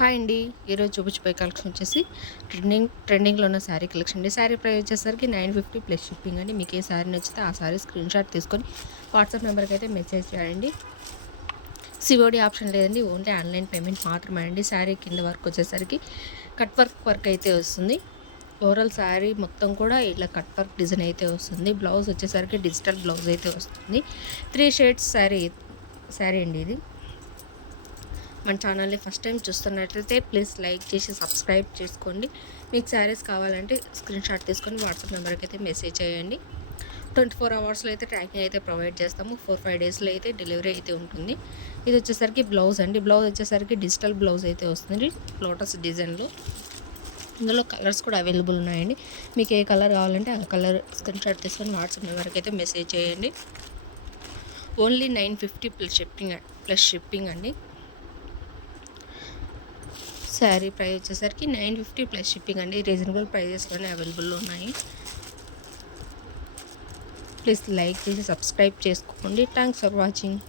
Hi అండి. ఈరోజు చూపించబోయే కలెక్షన్ వచ్చేసి ట్రెండింగ్లో ఉన్న శారీ కలెక్షన్ అండి. శారీ ప్రైస్ వచ్చేసరికి 950 ప్లస్ షిప్పింగ్ అండి. మీకు ఏ శారీ నచ్చితే ఆ శారీ స్క్రీన్ షాట్ తీసుకొని వాట్సాప్ నెంబర్కి అయితే మెసేజ్ చేయండి. సిఓడి ఆప్షన్ లేదండి, ఓన్లీ ఆన్లైన్ పేమెంట్ మాత్రమే అండి. శారీ కింద వర్క్ వచ్చేసరికి కట్ వర్క్ అయితే వస్తుంది. ఓవరాల్ శారీ మొత్తం కూడా ఇట్లా కట్ వర్క్ డిజైన్ అయితే వస్తుంది. బ్లౌజ్ వచ్చేసరికి డిజిటల్ బ్లౌజ్ అయితే వస్తుంది. 3 షేడ్స్ శారీ అండి ఇది. మన ఛానల్ని ఫస్ట్ టైం చూస్తున్నట్లయితే ప్లీజ్ లైక్ చేసి సబ్స్క్రైబ్ చేసుకోండి. మీకు శారీస్ కావాలంటే స్క్రీన్ షాట్ తీసుకొని వాట్సాప్ నెంబర్కి అయితే మెసేజ్ చేయండి. 24 అవర్స్లో అయితే ట్రాకింగ్ అయితే ప్రొవైడ్ చేస్తాము. 4-5 డేస్లో అయితే డెలివరీ అయితే ఉంటుంది. ఇది వచ్చేసరికి బ్లౌజ్ అండి. బ్లౌజ్ వచ్చేసరికి డిజిటల్ బ్లౌజ్ అయితే వస్తుంది లోటస్ డిజైన్లో. ఇందులో కలర్స్ కూడా అవైలబుల్ ఉన్నాయండి. మీకు ఏ కలర్ కావాలంటే ఆ కలర్ స్క్రీన్ షాట్ తీసుకొని వాట్సాప్ నెంబర్కి అయితే మెసేజ్ చేయండి. ఓన్లీ 950 ప్లస్ షిప్పింగ్ అండి. శారీ ప్రైస్ వచ్చేసరికి 950 ప్లస్ షిప్పింగ్ అండి. రీజనబుల్ ప్రైజెస్లోనే అవైలబుల్లో ఉన్నాయి. ప్లీజ్ లైక్ చేసి సబ్స్క్రైబ్ చేసుకోండి. Thanks for watching.